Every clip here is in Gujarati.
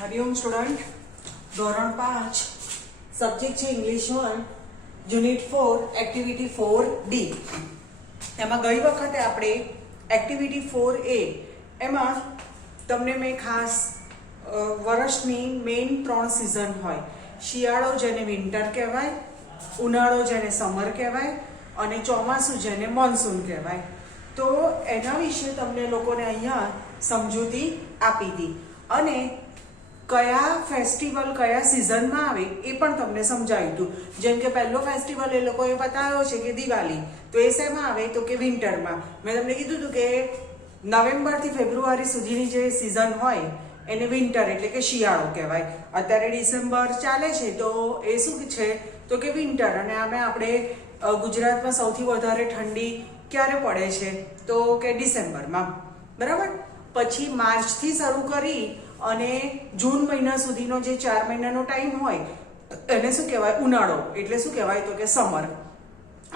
हरिओम स्टूडेंट धोरण 5 सब्जेक्ट है इंग्लिश 1 યુનિટ 4 એક્ટિવિટી 4D એમાં ગઈ વખતે આપણે એક્ટિવિટી 4A એમાં તમને મેં ખાસ વર્ષની મેઇન 3 સિઝન હોય શિયાળો જેને વિન્ટર કહેવાય, ઉનાળો જેને સમર કહેવાય અને ચોમાસું જેને મોન્સૂન કહેવાય. તો એના વિશે તમને લોકોને અહીંયા સમજૂતી આપી હતી અને કયા ફેસ્ટિવલ કયા સિઝનમાં આવે એ પણ તમને સમજાવ્યું હતું. જેમ કે પહેલો ફેસ્ટિવલ એ લોકોએ બતાવ્યો છે કે દિવાળી, તો એ શેમાં આવે તો કે વિન્ટરમાં. મેં તમને કીધું હતું કે નવેમ્બરથી ફેબ્રુઆરી સુધીની જે સિઝન હોય એને વિન્ટર એટલે કે શિયાળો કહેવાય. અત્યારે ડિસેમ્બર ચાલે છે તો એ શું છે તો કે વિન્ટર. અને આમે આપણે ગુજરાતમાં સૌથી વધારે ઠંડી ક્યારે પડે છે તો કે ડિસેમ્બરમાં, બરાબર. પછી માર્ચથી શરૂ કરી અને જૂન મહિના સુધીનો જે 4 મહિનાનો ટાઈમ હોય એને શું કહેવાય ઉનાળો એટલે શું કહેવાય તો કે સમર.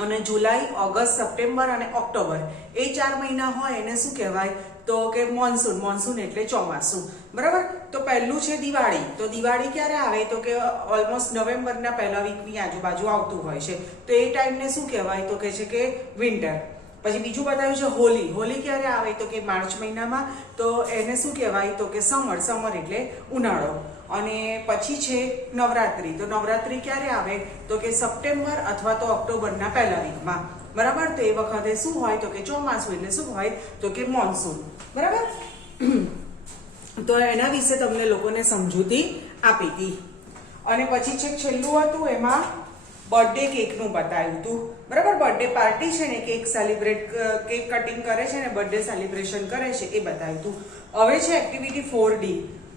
અને જુલાઈ, ઓગસ્ટ, સપ્ટેમ્બર અને ઓક્ટોબર એ 4 મહિના હોય એને શું કહેવાય તો કે મોન્સૂન. મોન્સૂન એટલે ચોમાસું, બરાબર. તો પહેલું છે દિવાળી. તો દિવાળી ક્યારે આવે તો કે ઓલમોસ્ટ નવેમ્બરના પહેલા વીકની આજુબાજુ આવતું હોય છે, તો એ ટાઈમને શું કહેવાય તો કે છે કે વિન્ટર. પછી બીજું બતાવ્યું છે હોલી. હોલી ક્યારે આવે તો કે માર્ચ મહિનામાં, તો એને શું કહેવાય તો કે સમર. સમર એટલે ઉનાળો. અને પછી છે નવરાત્રી. તો નવરાત્રી ક્યારે આવે તો કે સપ્ટેમ્બર અથવા તો ઓક્ટોબરના પહેલા વીકમાં, બરાબર. તો એ વખતે શું હોય તો કે ચોમાસું એટલે શું હોય તો કે મોન્સૂન, બરાબર. તો એના વિશે તમને લોકોને સમજૂતી આપી હતી. અને પછી છે છેલ્લું હતું એમાં બર્થડે કેકનું બતાવ્યું હતું, બરાબર. બર્થડે પાર્ટી છે ને કેક કટિંગ કરે છે ને બર્થડે સેલિબ્રેશન કરે છે એ બતાવ્યું હતું. હવે છે એક્ટિવિટી 4D.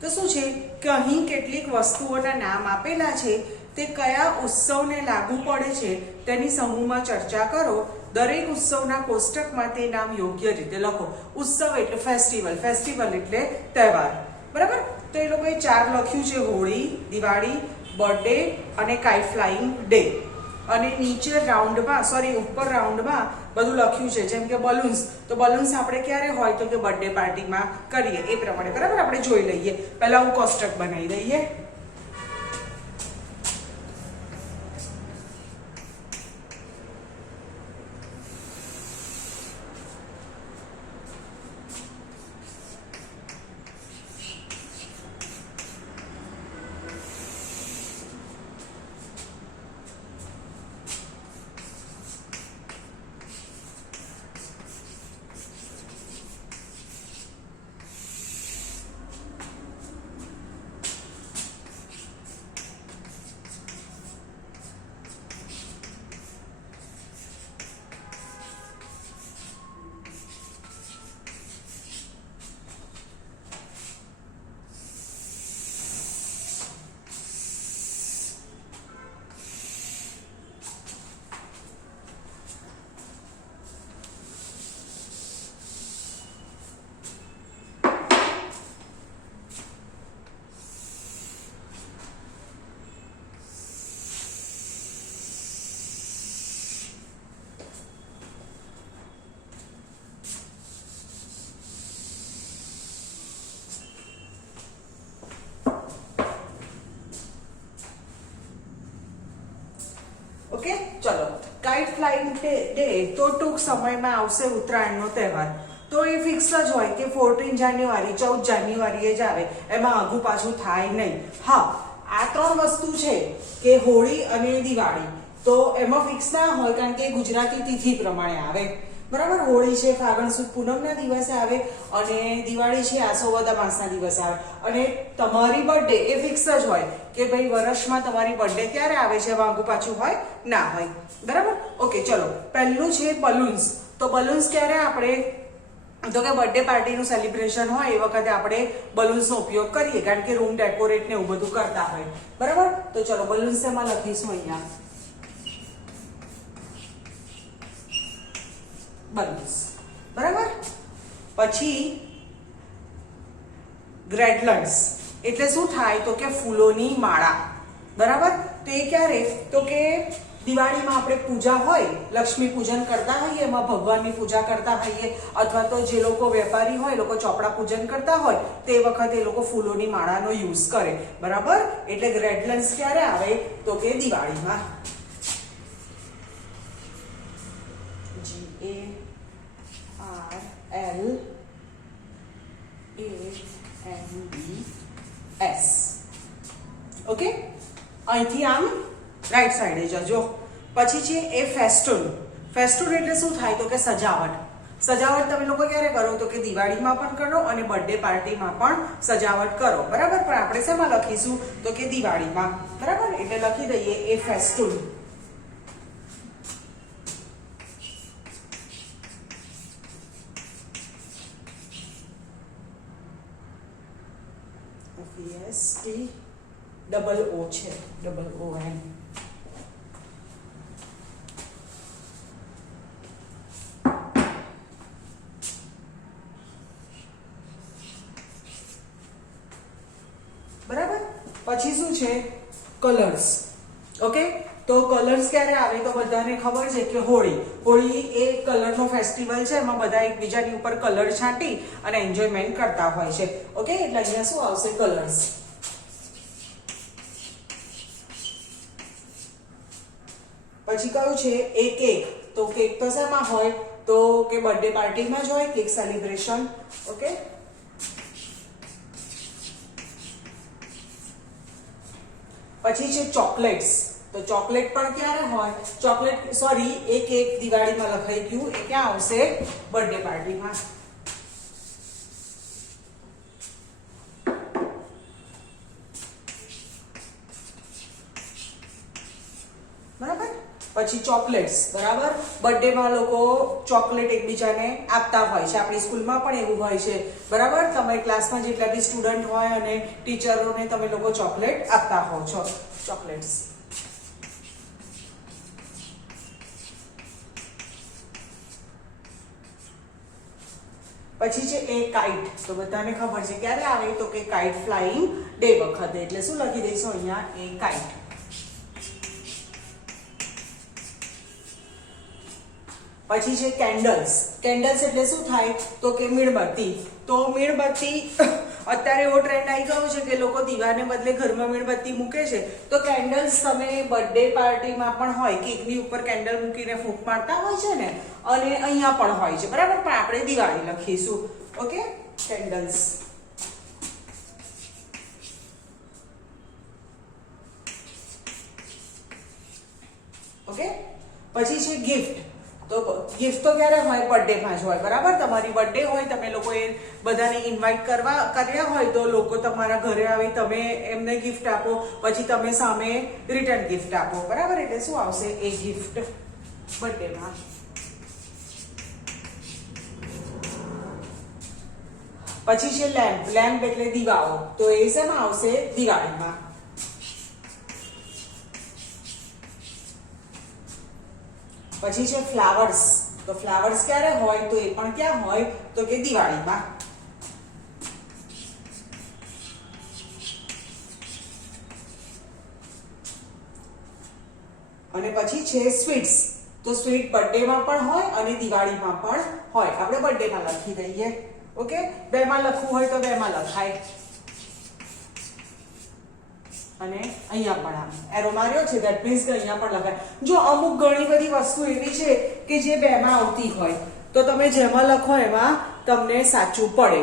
તો શું છે કે અહીં કેટલીક વસ્તુઓના નામ આપેલા છે, તે કયા ઉત્સવને લાગુ પડે છે તેની સમૂહમાં ચર્ચા કરો. દરેક ઉત્સવના કોષ્ટકમાં તે નામ યોગ્ય રીતે લખો. ઉત્સવ એટલે ફેસ્ટિવલ, ફેસ્ટિવલ એટલે તહેવાર, બરાબર. તો એ લોકોએ 4 લખ્યું છે: હોળી, દિવાળી, બર્થડે અને કાઇટ ફ્લાઇંગ ડે. અને નીચે રાઉન્ડમાં ઉપર રાઉન્ડમાં બધું લખ્યું છે, જેમ કે બલૂન્સ. તો બલૂન્સ આપણે ક્યારે હોય તો કે બર્થડે પાર્ટીમાં કરીએ એ પ્રમાણે, બરાબર. આપણે જોઈ લઈએ. પહેલા હું કોષ્ટક બનાવી દઈએ. ઓકે, ચલો. કાઇટ ફ્લાઇંગ ડે તો ટૂંક સમયમાં આવશે ઉત્તરાયણનો તહેવાર. તો એ ફિક્સ જ હોય કે 14 જાન્યુઆરી 14 જાન્યુઆરીએ જ આવે, એમાં આગું પાછું થાય નહીં. હા, આ 3 વસ્તુ છે કે હોળી અને દિવાળી, તો એમાં ફિક્સ ના હોય કારણ કે ગુજરાતી તિથિ પ્રમાણે આવે, બરાબર. હોળી છે ફાગણ સુદ પૂનમના દિવસે આવે અને દિવાળી છે આસો વદ માસના દિવસે આવે. અને તમારી બર્થડે એ ફિક્સ જ હોય કે ભાઈ વર્ષમાં તમારી બર્થડે ક્યારે આવે છે, વાંગુ પાછું હોય ના હોય, બરાબર. ઓકે, ચલો. પહેલું છે બલૂન્સ. તો બલૂન્સ ક્યારે આપણે તો કે બર્થડે પાર્ટીનું સેલિબ્રેશન હોય એ વખતે આપણે બલૂન્સનો ઉપયોગ કરીએ કારણ કે રૂમ ડેકોરેટ ને એવું બધું કરતા હોય, બરાબર. તો ચલો બલૂન્સ એમાં લખીશું અહીંયા બલૂન્સ, બરાબર. પછી ગ્રેડલન્સ એટલે શું થાય તો કે ફૂલોની માળા, બરાબર. તો એ ક્યારે તો કે દિવાળીમાં આપણે પૂજા હોય, લક્ષ્મી પૂજન કરતા હોઈએ, એમાં ભગવાનની પૂજા કરતા હોઈએ, અથવા તો જે લોકો વેપારી હોય, લોકો ચોપડા પૂજન કરતા હોય, તે વખતે એ લોકો ફૂલોની માળાનો યુઝ કરે, બરાબર. એટલે ગ્રેડલન્સ ક્યારે આવે તો કે દિવાળીમાં. GARLANDS. ઓકે, અહીંથી આમ રાઈટ સાઈડે જજો. પછી છે એ ફેસ્ટુન. ફેસ્ટુન એટલે શું થાય તો કે સજાવટ. સજાવટ તમે લોકો ક્યારે કરો તો કે દિવાળીમાં પણ કરો અને બર્થડે પાર્ટીમાં પણ સજાવટ કરો, બરાબર. પણ આપણે શેમાં લખીશું તો કે દિવાળીમાં, બરાબર. એટલે લખી દઈએ એ ફેસ્ટુન. FEST OO છે, OON. બરાબર. પછી શું છે કલર્સ. ઓકે, તો કલર્સ ક્યારે આવે તો બધાને ખબર છે કે હોળી. હોળી એ કલરનો ફેસ્ટિવલ છે, એમાં બધા એકબીજાની ઉપર કલર છાંટી અને એન્જોયમેન્ટ કરતા હોય છે. ઓકે, એટલે અહીંયા શું આવશે કલર્સ. પછી કયું છે એ કેક. તો કેક તો શેમાં હોય તો કે બર્થડે પાર્ટીમાં જ હોય, કેક સેલિબ્રેશન. ઓકે, પછી છે ચોકલેટ્સ. તો ચોકલેટ પણ ક્યારે હોય? ચોકલેટ સોરી એ કેક દિવાળીમાં લખાઈ ગયું, એ ક્યાં આવશે? બર્થડે પાર્ટીમાં. બરાબર. પછી ચોકલેટ્સ, બરાબર. બર્થડે માં લોકો ચોકલેટ એકબીજાને આપતા હોય છે. આપણી સ્કૂલમાં પણ એવું હોય છે, બરાબર. તમે ક્લાસમાં જેટલા બી સ્ટુડન્ટ હોય અને ટીચરોને તમે લોકો ચોકલેટ આપતા હો છો. ચોકલેટ્સ. પછી છે એ કાઇટ. તો બધાને ખબર છે ક્યારે આવે તો કે કાઇટ ફ્લાઇંગ ડે વખતે. એટલે શું લખી દઈશું અહીંયા એ કાઇટ. પછી છે કેન્ડલ્સ. કેન્ડલ્સ એટલે શું થાય તો કે મીણબત્તી. તો મીણબત્તી અત્યારે એવો ટ્રેન્ડ આવી ગયો છે કે લોકો દીવાને બદલે ઘરમાં મીણબત્તી મૂકે છે. તો કેન્ડલ્સ તમે બર્થડે પાર્ટીમાં પણ હોય, કેકની ઉપર કેન્ડલ મૂકીને ફૂંક મારતા હોય છે ને, અને અહીંયા પણ હોય છે, બરાબર. પણ આપણે દિવાળી લખીશું. Okay, candles. ઓકે, પછી છે ગિફ્ટ. તો ગિફ્ટ તો ક્યારે હોય? બર્થડે માં જ હોય, બરાબર. તમારી બર્થડે હોય, તમે લોકોએ બધાને ઇન્વાઇટ કર્યા હોય તો લોકો તમારા ઘરે આવી, તમે એમને ગિફ્ટ આપો, પછી તમે સામે રિટર્ન ગિફ્ટ આપો, બરાબર. એટલે શું આવશે એ ગિફ્ટ બર્થડે માં. પછી છે લેમ્પ. લેમ્પ એટલે દીવાઓ. તો એ શેમાં આવશે? દિવાળીમાં. પછી છે ફ્લાવર્સ. તો ફ્લાવર્સ ક્યારે હોય તો એ પણ ક્યાં હોય તો કે દિવાળીમાં. અને પછી છે સ્વીટ્સ. તો સ્વીટ બર્થડે માં પણ હોય અને દિવાળીમાં પણ હોય. આપણે બર્થડે માં લખી દઈએ. ઓકે, બેમાં લખવું હોય તો બેમાં લખાય. અને અહીંયા પણ આમ એરો માર્યો છે, ધેટ મીન્સ કે અહીંયા પણ લખાય. જો અમુક ઘણી બધી વસ્તુ એવી છે કે જે બેમાં આવતી હોય તો તમે જેમાં લખો એમાં તમને સાચું પડે,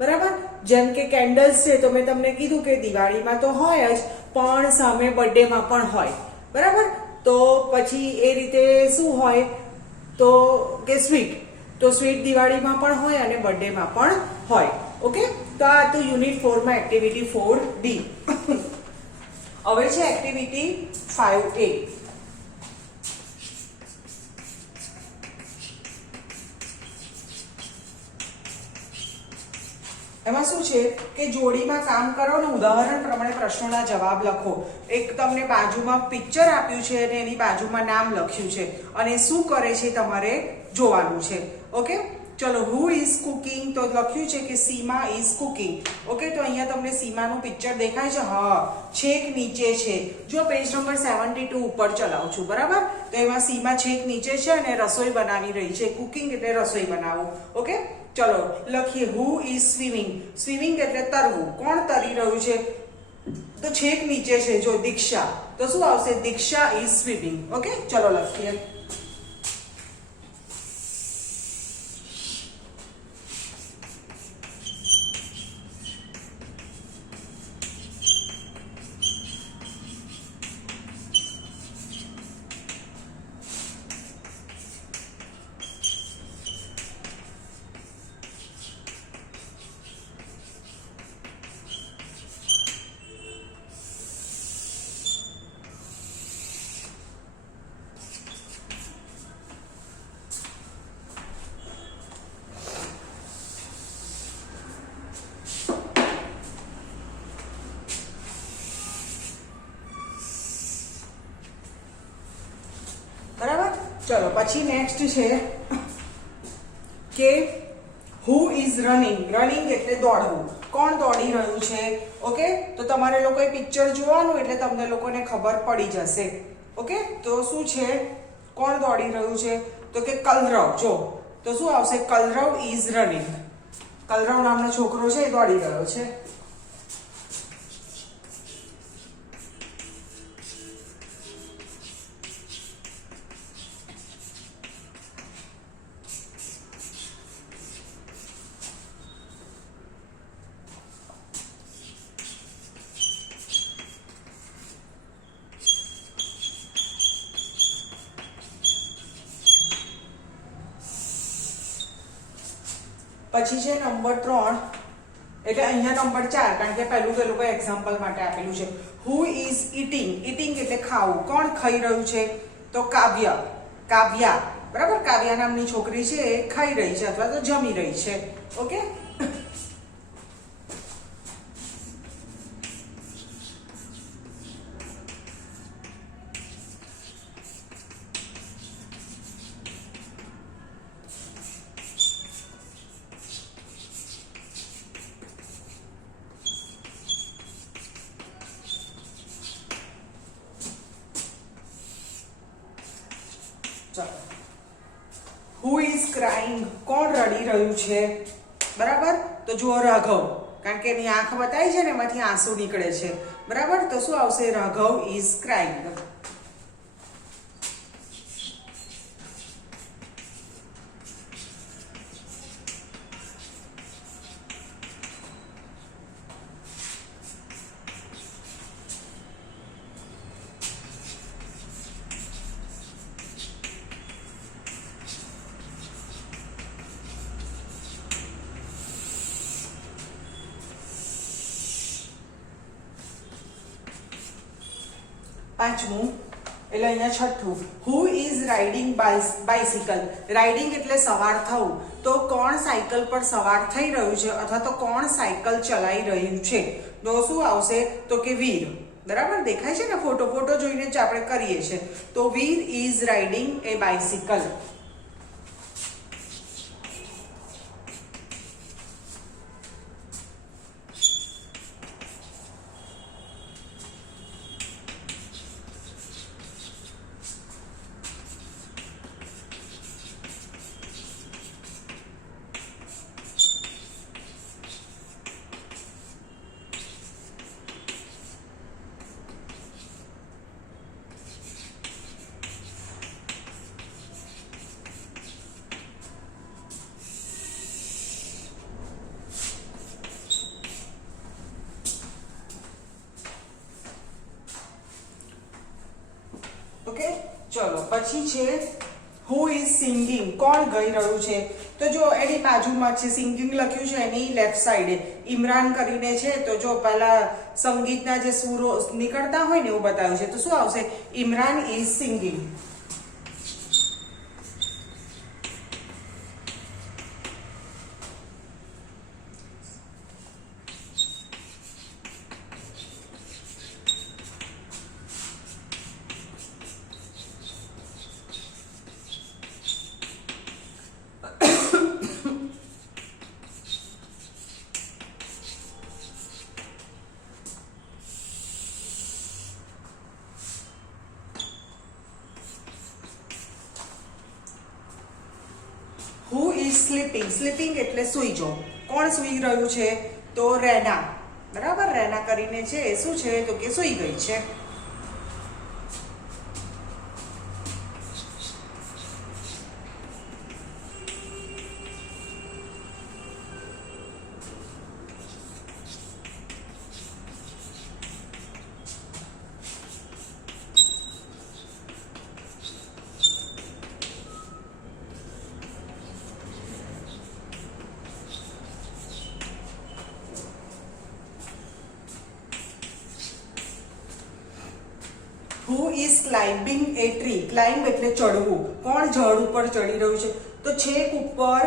બરાબર. જેમ કે કેન્ડલ્સ છે તો મેં તમને કીધું કે દિવાળીમાં તો હોય જ, પણ સામે બર્થડે માં પણ હોય, બરાબર. તો પછી એ રીતે શું હોય તો કે સ્વીટ. તો સ્વીટ દિવાળીમાં પણ હોય અને બર્થડે માં પણ હોય. ઓકે, તો આ તો યુનિટ 4 માં એક્ટિવિટી 4D. હવે છે એક્ટિવિટી 5A. એમાં શું છે કે જોડીમાં કામ કરો ને ઉદાહરણ પ્રમાણે પ્રશ્નોના જવાબ લખો. એક તમને બાજુમાં પિક્ચર આપ્યું છે અને એની બાજુમાં નામ લખ્યું છે અને શું કરે છે તમારે જોવાનું છે. ઓકે, ચલો. હુ ઇઝ કુકિંગ તો લખ્યું છે કે સીમા ઇઝ કુકિંગ. ઓકે, તો અહીંયા તમને સીમાનું પિક્ચર દેખાય છે? હા, છેક નીચે છે. જો પેજ નંબર 72 ઉપર ચલાવું છું, બરાબર? તો એમાં સીમા છેક નીચે છે અને રસોઈ બનાવી રહી છે. કુકિંગ એટલે રસોઈ બનાવવું. ઓકે, ચલો લખીએ. Who is swimming. સ્વિમિંગ એટલે તરવું. કોણ તરી રહ્યું છે? તો છેક નીચે છે જો દીક્ષા. તો શું આવશે? દીક્ષા ઇઝ સ્વિમિંગ. ઓકે, ચલો લખીએ. બરાબર, ચલો પછી નેક્સ્ટ છે કે હુ ઇઝ રનિંગ. રનિંગ એટલે દોડવું. કોણ દોડી રહ્યું છે? ઓકે, તો તમારે લોકોએ પિક્ચર જોવાનું એટલે તમને લોકોને ખબર પડી જશે. ઓકે, તો શું છે? કોણ દોડી રહ્યું છે? તો કે કલરવ. જો તો શું આવશે? કલરવ ઇઝ રનિંગ. કલરવ નામનો છોકરો છે એ દોડી રહ્યો છે. પછી છે નંબર 3, એટલે અહીંયા નંબર 4, કારણ કે પહેલું તો લોકો એક્ઝામ્પલ માટે આપેલું છે. Who is eating. ઈટિંગ એટલે ખાવું. કોણ ખાઈ રહ્યું છે? તો કાવ્ય. કાવ્યા. બરાબર, કાવ્યા નામની છોકરી છે એ ખાઈ રહી છે અથવા તો જમી રહી છે. Okay, who is crying. કોણ રડી રહ્યું છે? બરાબર, તો જુઓ રાઘવ, કારણ કે એની આંખ બતાવી છે ને એમાંથી આંસુ નીકળે છે. બરાબર, તો શું આવશે? Raghav is crying. પાંચમું એટલે અહીંયા છઠ્ઠું. Who is riding bicycle. Riding એટલે સવાર થવું. તો કોણ સાયકલ પર સવાર થઈ રહ્યું છે અથવા તો કોણ સાયકલ ચલાવી રહ્યું છે? તો શું આવશે? તો કે વીર. બરાબર, દેખાય છે ને ફોટો? ફોટો જોઈને જ આપણે કરીએ છીએ. તો Veer is riding a bicycle. Okay, ચલો પછી છે હુ ઇઝ સિંગિંગ. કોણ ગાઈ રહ્યું છે? તો જો એની બાજુમાં છે સિંગિંગ લખ્યું છે, એની લેફ્ટ સાઈડે ઇમરાન કરીને છે. તો જો પહેલા સંગીતના જે સૂરો નીકળતા હોય ને એવું બતાવ્યું છે. તો શું આવશે? Imran is singing. Sleeping. Sleeping એટલે સૂઈ જવું. કોણ સૂઈ રહ્યું છે? તો રેના. બરાબર, રેના કરીને છે એ શું છે તો કે સૂઈ ગઈ છે. Who is climbing a tree? Climb એટલે ચડવું. કોણ ઝાડ ઉપર ચડી રહ્યું છે? તો છેક ઉપર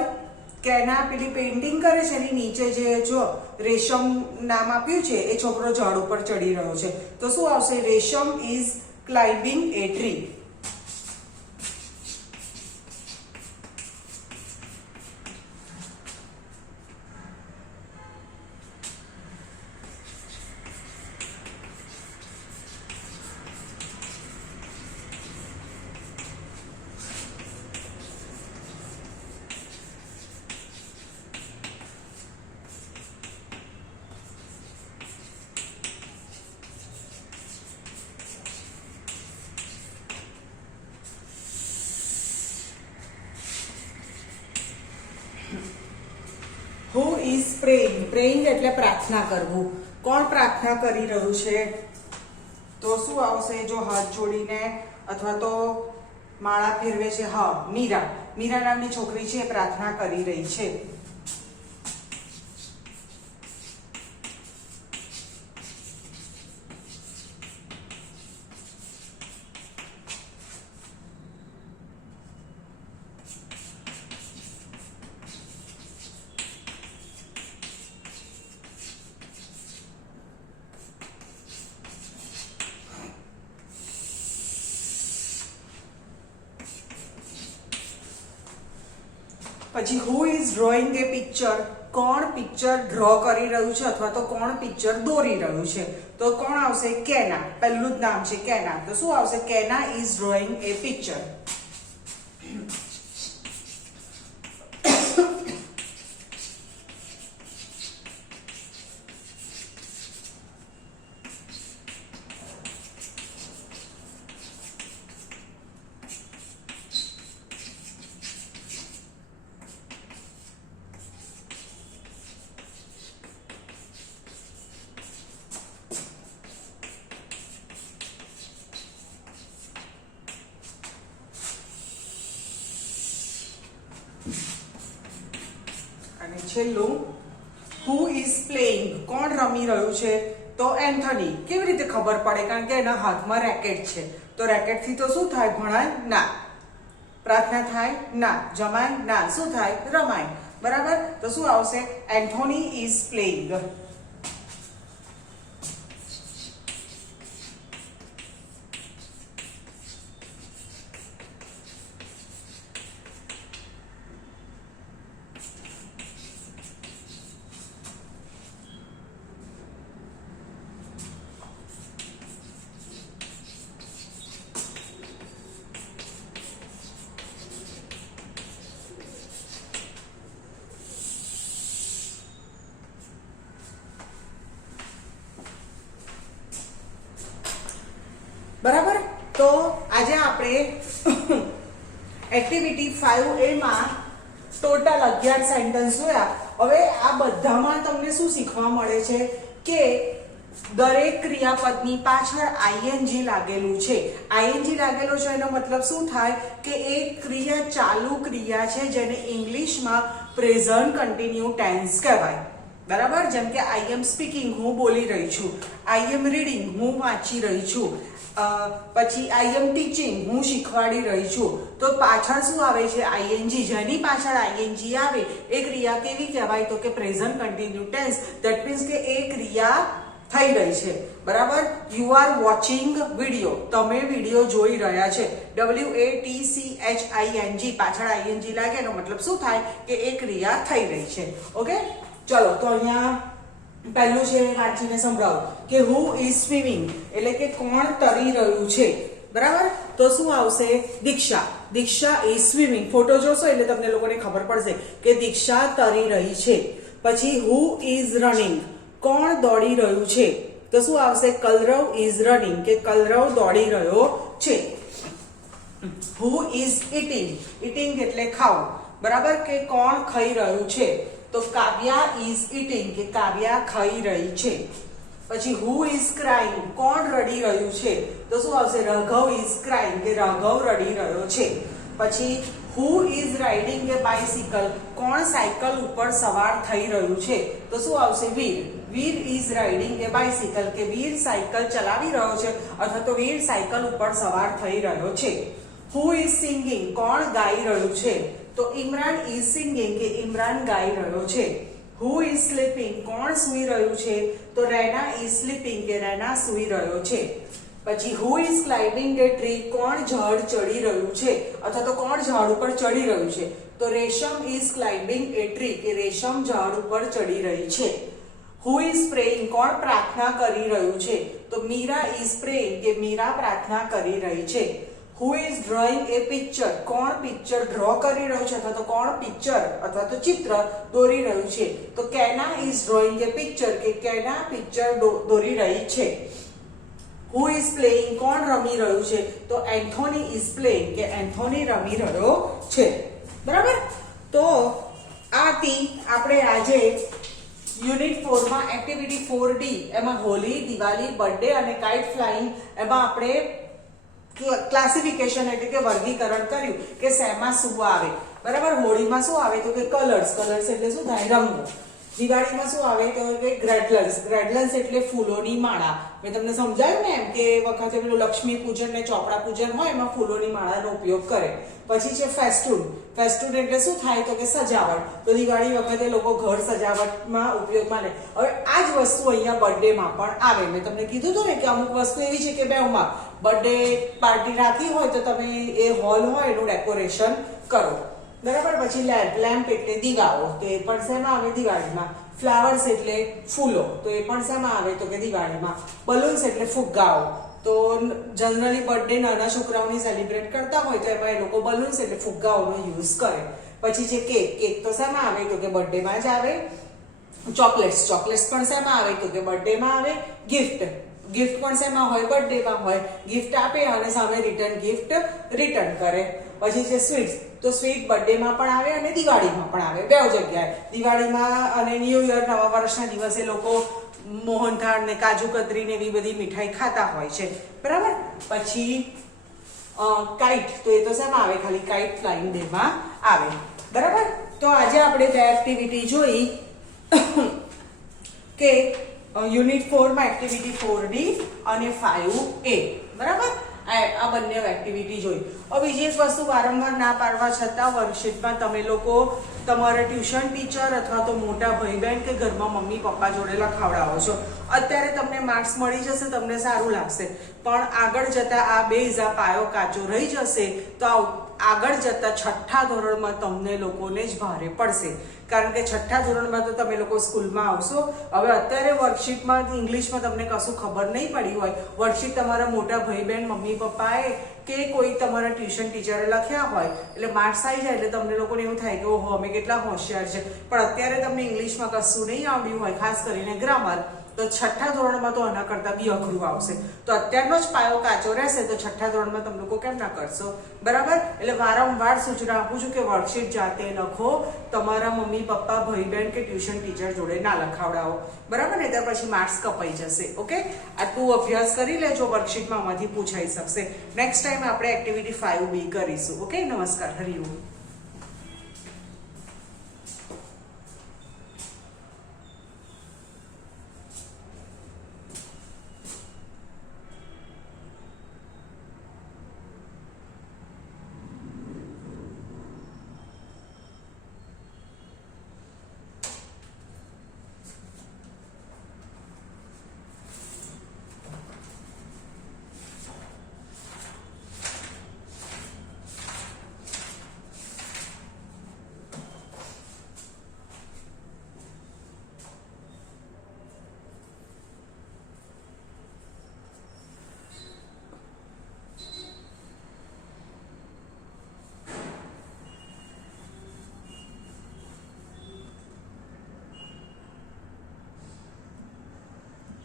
કેના પેલી પેઇન્ટિંગ કરે છે એની નીચે જે જો રેશમ નામ આપ્યું છે એ છોકરો ઝાડ ઉપર ચડી રહ્યો છે. તો શું આવશે? રેશમ is climbing a tree. Who is praying? Praying એટલે પ્રાર્થના કરવું. કોણ પ્રાર્થના કરી રહ્યું છે? તો શું આવશે? જો હાથ જોડીને અથવા તો માળા ફેરવે છે. હા, મીરા. મીરા નામની છોકરી છે એ પ્રાર્થના કરી રહી છે. પછી who is drawing a picture? કોણ પિક્ચર ડ્રો કરી રહ્યું છે અથવા તો કોણ પિક્ચર દોરી રહ્યું છે? તો કોણ આવશે? કેના. પહેલું જ નામ છે કેના. તો શું આવશે? કેના is drawing a picture. અને છેલ્લું who is playing? કોણ રમી રહ્યું છે? તો એન્થોની. કેવી રીતે ખબર પડે? કારણ કે એના હાથમાં રેકેટ છે. તો રેકેટ થી તો શું થાય? ભણાય? ના. પ્રાર્થના થાય? ના. જમાય? ના. શું થાય? રમાય. બરાબર. તો શું આવશે? Anthony is playing. બરાબર. તો આજે આપણે એક્ટિવિટી 5A માં ટોટલ 11 સેન્ટેન્સ જોયા. હવે આ બધામાં તમને શું શીખવા મળે છે કે દરેક ક્રિયાપદની પાછળ ing લાગેલું છે. ing લાગેલો છે એનો મતલબ શું થાય કે એક ક્રિયા ચાલુ ક્રિયા છે જેને ઇંગ્લિશમાં પ્રેઝન્ટ કન્ટિન્યુ ટેન્સ કહેવાય. બરાબર. જેમ કે આઈ એમ સ્પીકિંગ, હું બોલી રહી છું. આઈ એમ રીડિંગ, હું વાંચી રહી છું. પછી આઈ એમ ટીચિંગ, હું શીખવાડી રહી છું. તો પાછળ શું આવે છે? ing. જેની પાછળ ing આવે એ ક્રિયા કેવી કહેવાય? તો કે present continue tense. That means કે એ ક્રિયા થઈ રહી છે. બરાબર. યુ આર વોચિંગ વિડીયો, તમે વિડીયો જોઈ રહ્યા છે. WATCHING પાછળ ing લાગે એનો મતલબ શું થાય કે એ ક્રિયા થઈ રહી છે. ઓકે, ચલો તો અહીંયા પહેલું છે વાંચીને સંભળાવો કે હુ ઇઝ સ્વિમિંગ એટલે કે કોણ તરી રહ્યું છે. બરાબર. તો શું આવશે? દીક્ષા. દીક્ષા ઇઝ સ્વિમિંગ. ફોટો જોશો એટલે તમને લોકોને ખબર પડશે કે દીક્ષા તરી રહી છે. પછી હુ ઇઝ રનિંગ. કોણ દોડી રહ્યું છે? તો શું આવશે? કલરવ ઇઝ રનિંગ, કે કલરવ દોડી રહ્યો છે. Who is eating. ઇટિંગ એટલે ખાવું, બરાબર, કે કોણ ખાઈ રહ્યું છે? તો કાવ્યા ઇઝ ઇટિંગ, કે કાવ્યા ખાઈ રહી છે. પછી હુ ઇઝ ક્રાઇંગ. કોણ રડી રહ્યું છે? તો શું આવશે? રાઘવ ઇઝ ક્રાઇંગ, કે રાઘવ રડી રહ્યો છે. પછી who is riding a bicycle. કોણ સાયકલ ઉપર સવાર થઈ રહ્યું છે? તો શું આવશે? વીર. વીર ઇઝ રાઇડિંગ એ બાઇસિકલ, કે વીર સાયકલ ચલાવી રહ્યો છે અથવા તો વીર સાયકલ ઉપર સવાર થઈ રહ્યો છે. Who is singing. કોણ ગાઈ રહ્યું છે? તો ઇમરાન ઇઝ સિંગિંગ, કે ઇમરાન ગાઈ રહ્યો છે. Who is sleeping. કોણ સૂઈ રહ્યું છે? તો રૈના ઇઝ સ્લીપિંગ, કે રૈના સૂઈ રહ્યો છે. પછી who is climbing A tree. કોણ ઝાડ ચડી રહ્યું છે અથવા તો કોણ ઝાડ ઉપર ચડી રહ્યું છે? તો રેશમ ઇઝ ક્લાઇમ્બિંગ એ ટ્રી, કે રેશમ ઝાડ ઉપર ચડી રહી છે. Who is praying. કોણ પ્રાર્થના કરી રહ્યું છે? તો મીરા ઇઝ પ્રેઇંગ, કે મીરા પ્રાર્થના કરી રહી છે. Who is drawing A picture. કોણ પિક્ચર ડ્રો કરી રહ્યું છે અથવા તો કોણ પિક્ચર અથવા તો ચિત્ર દોરી રહ્યું છે? તો કેના ઇઝ ડ્રોઈંગ એ પિક્ચર, કે કેના પિક્ચર દોરી રહી છે. Who is playing. કોણ રમી રહ્યું છે? તો એન્થોની ઇઝ પ્લેઇંગ, કે એન્થોની રમી રહ્યો છે. બરાબર. તો આથી આપણે આજે યુનિટ 4 માં એક્ટિવિટી 4D એમાં હોલી, દિવાળી, બર્થડે અને કાઇટ ફ્લાઇંગ એમાં આપણે ક્લાસિફિકેશન એટલે કે વર્ગીકરણ કર્યું કે શેમાં શું આવે. બરાબર. હોળીમાં શું આવે? તો કે કલર્સ. કલર્સ એટલે શું થાય? રંગો. દિવાળીમાં શું આવે? તો કે ગ્રેડલન્સ. ગ્રેડલન્સ એટલે ફૂલોની માળા. મેં તમને સમજાયું ને એમ કે વખતે પેલું લક્ષ્મી પૂજન ને ચોપડા પૂજન હોય એમાં ફૂલોની માળાનો ઉપયોગ કરે. પછી છે ફેસ્ટૂન. ફેસ્ટૂન એટલે શું થાય? તો કે સજાવટ. તો દિવાળી વખતે લોકો ઘર સજાવટમાં ઉપયોગમાં લે. હવે આ જ વસ્તુ અહીંયા બર્થડેમાં પણ આવે. મેં તમને કીધું હતું ને કે અમુક વસ્તુ એવી છે કે બેમાં બર્થડે પાર્ટી રાખી હોય તો તમે એ હોલ હોય એનું ડેકોરેશન કરો. બરાબર. પછી લેમ્પ. લેમ્પ એટલે દીવાઓ. તો એ પણ શેમાં આવે? દિવાળીમાં. ફ્લાવર્સ એટલે ફૂલો. તો એ પણ શેમાં આવે? તો કે દિવાળીમાં. બલૂન્સ એટલે ફુગ્ગાઓ. તો જનરલી બર્થડે નાના છોકરાઓની સેલિબ્રેટ કરતા હોય તો એમાં એ લોકો બલૂન્સ એટલે ફુગ્ગાઓનો યુઝ કરે. પછી છે કેક. કેક તો શેમાં આવે? તો કે બર્થડેમાં જ આવે. ચોકલેટ્સ. ચોકલેટ્સ પણ શેમાં આવે? તો કે બર્થડેમાં આવે. ગિફ્ટ. ગિફ્ટ પણ શેમાં હોય? બર્થડેમાં હોય. ગિફ્ટ આપે અને સામે રિટર્ન ગિફ્ટ રિટર્ન કરે. પછી છે સ્વીટ્સ. તો સ્વીટ બર્થડેમાં પણ આવે અને દિવાળીમાં પણ આવે. બે જગ્યાએ. દિવાળીમાં અને ન્યૂ યર નવા વર્ષના દિવસે લોકો મોહનથાળ ને કાજુ કતરી ને એવી બધી મીઠાઈ ખાતા હોય છે. બરાબર. પછી કાઇટ. તો એ તો શેમાં આવે? ખાલી કાઇટ ફ્લાઇંગ ડેમાં આવે. બરાબર. તો આજે આપણે બે એક્ટિવિટી જોઈ કે યુનિટ 4 માં એક્ટિવિટી 4D અને 5A. બરાબર. આ બંને એક્ટિવિટી જોઈ. હવે બીજી એક વસ્તુ વારંવાર ના પાડવા છતાં વર્કશીટમાં તમે લોકો તમારા ટ્યુશન ટીચર અથવા તો મોટા ભાઈ બહેન કે ઘરમાં મમ્મી પપ્પા જોડે લખાવડાવો છો. અત્યારે તમને માર્ક્સ મળી જશે, તમને સારું લાગશે, પણ આગળ જતા આ બેઝ આ પાયો કાચો રહી જશે તો આગળ જતા છઠ્ઠા ધોરણમાં તમને લોકોને જ ભારે પડશે. કારણ કે છઠ્ઠા ધોરણમાં તો તમે લોકો સ્કૂલમાં આવશો. હવે અત્યારે વર્કશીટમાં ઇંગ્લિશમાં તમને કશું ખબર નહીં પડી હોય, વર્કશીટ તમારા મોટા ભાઈ બહેન મમ્મી પપ્પાએ કે કોઈ તમારા ટ્યુશન ટીચરે લખ્યા હોય એટલે માર્ક્સ આવી જાય એટલે તમને લોકોને એવું થાય કે ઓહો અમે કેટલા હોશિયાર છે. પણ અત્યારે તમને ઇંગ્લિશમાં કશું નહીં આવડ્યું હોય, ખાસ કરીને ગ્રામર, તો છઠ્ઠા ધોરણમાં તો આના કરતાં બી અઘરું આવશે. તો અત્યારનો જ પાયો કાચો રહેશે તો છઠ્ઠા ધોરણમાં તમે લોકો કેમ ના કરશો. બરાબર. એટલે વારંવાર સૂચના આપું છું કે વર્કશીટ જાતે લખો, તમારા મમ્મી પપ્પા ભાઈ બહેન કે ટ્યુશન ટીચર જોડે ના લખાવડાવો. બરાબર ને? ત્યાર પછી માર્ક્સ કપાઈ જશે. ઓકે. આટલું અભ્યાસ કરી લેજો, વર્કશીટમાં આમાંથી પૂછાઈ શકશે. નેક્સ્ટ ટાઈમ આપણે એક્ટિવિટી 5B કરીશું. ઓકે. નમસ્કાર. હરિઓમ.